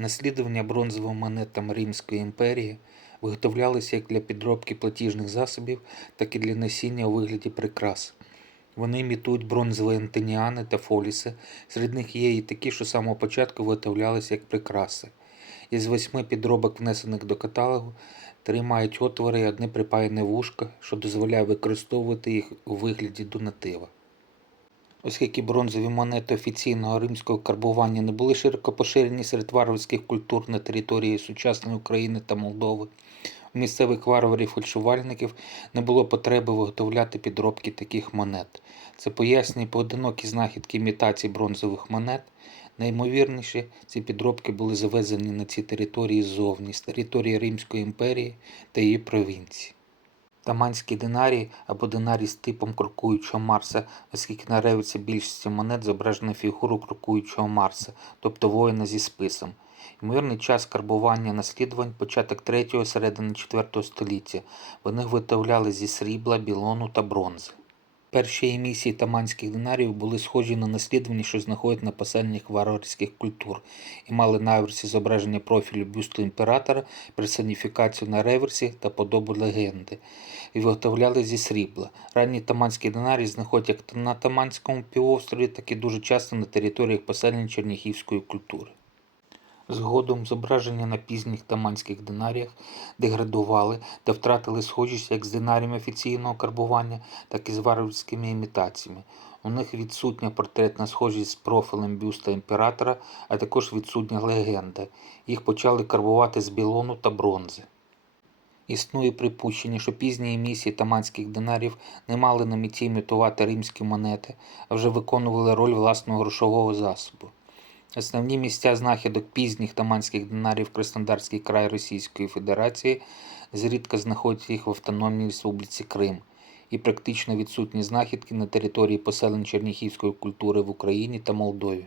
Наслідування бронзовим монетам Римської імперії виготовлялися як для підробки платіжних засобів, так і для носіння у вигляді прикрас. Вони імітують бронзові антоніани та фоліси. Серед них є і такі, що з самого початку виготовлялися як прикраси. Із восьми підробок, внесених до каталогу, три мають отвори і одне припаяне вушко, що дозволяє використовувати їх у вигляді донатива. Оскільки бронзові монети офіційного римського карбування не були широко поширені серед варварських культур на території сучасної України та Молдови, у місцевих варварів-фальшувальників не було потреби виготовляти підробки таких монет. Це пояснює поодинокі знахідки імітацій бронзових монет. Найімовірніше, ці підробки були завезені на ці території ззовні, з території Римської імперії та її провінції. Таманські динарії або динарій з типом крокуючого Марса, оскільки на ревіці більшості монет зображено фігуру крокуючого Марса, тобто воїна зі списом. Ймовірний час карбування наслідувань початок 3 середини 4 століття. Вони виготовляли зі срібла, білону та бронзи. Перші емісії таманських динарів були схожі на наслідування, що знаходять на поселеннях варварських культур, і мали на аверсі зображення профілю бюсту імператора, персоніфікацію на реверсі та подобу легенди, і виготовляли зі срібла. Ранні таманські динарії знаходять як на Таманському півострові, так і дуже часто на територіях поселень черніхівської культури. Згодом зображення на пізніх таманських динаріях деградували та втратили схожість як з динаріями офіційного карбування, так і з варварськими імітаціями. У них відсутня портретна схожість з профілем бюста імператора, а також відсутня легенда. Їх почали карбувати з білону та бронзи. Існує припущення, що пізні емісії таманських динарів не мали на меті імітувати римські монети, а вже виконували роль власного грошового засобу. Основні місця знахідок пізніх таманських динарів Краснодарський край Російської Федерації зрідка знаходять їх в Автономній Республіці Крим і практично відсутні знахідки на території поселень черніхівської культури в Україні та Молдові.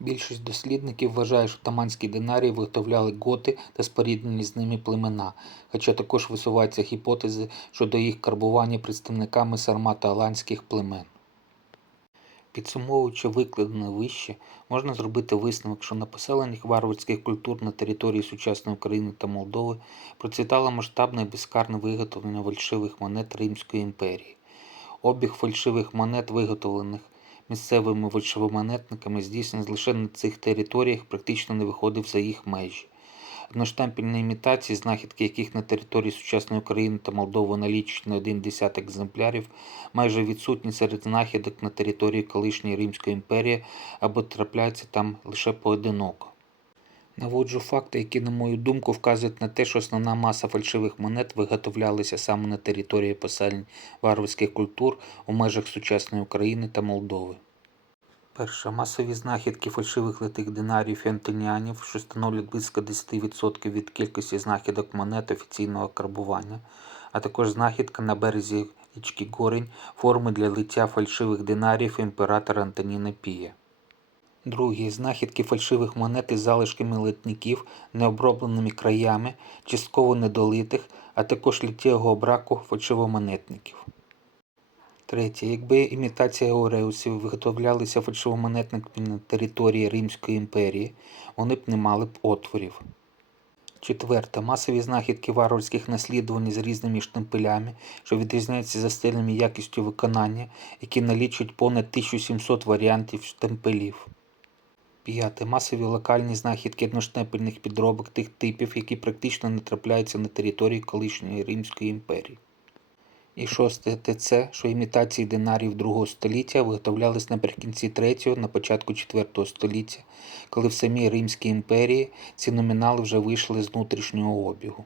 Більшість дослідників вважає, що таманські динарії виготовляли готи та споріднені з ними племена, хоча також висуваються гіпотези щодо їх карбування представниками сармато-аланських племен. Підсумовуючи викладене вище, можна зробити висновок, що на поселеннях варварських культур на території сучасної України та Молдови процвітало масштабне і безкарне виготовлення фальшивих монет Римської імперії. Обіг фальшивих монет, виготовлених місцевими фальшивомонетниками, здійснений лише на цих територіях, практично не виходив за їх межі. Одноштампільні імітації, знахідки яких на території сучасної України та Молдови налічують на один десяток екземплярів, майже відсутні серед знахідок на території колишньої Римської імперії або трапляються там лише поодиноко. Наводжу факти, які, на мою думку, вказують на те, що основна маса фальшивих монет виготовлялися саме на території поселень варварських культур у межах сучасної України та Молдови. Перше. Масові знахідки фальшивих литих динарів і антоніанів, що становлять близько 10% від кількості знахідок монет офіційного карбування, а також знахідка на березі річки Горень форми для лиття фальшивих динарів імператора Антоніна Пія. Другі знахідки фальшивих монет із залишками литників, необробленими краями, частково недолитих, а також літтєвого браку фальшивомонетників. Третє. Якби імітація ореусів виготовлялися фальшивомонетниками на території Римської імперії, вони б не мали б отворів. Четверте. Масові знахідки варварських наслідувань з різними штемпелями, що відрізняються за стилем і якістю виконання, які налічують понад 1700 варіантів штемпелів. П'яте. Масові локальні знахідки одноштемпельних підробок тих типів, які практично не трапляються на території колишньої Римської імперії. І шосте ТЦ, що імітації динарів другого століття виготовлялись наприкінці 3 на початку 4 століття, коли в самій Римській імперії ці номінали вже вийшли з внутрішнього обігу.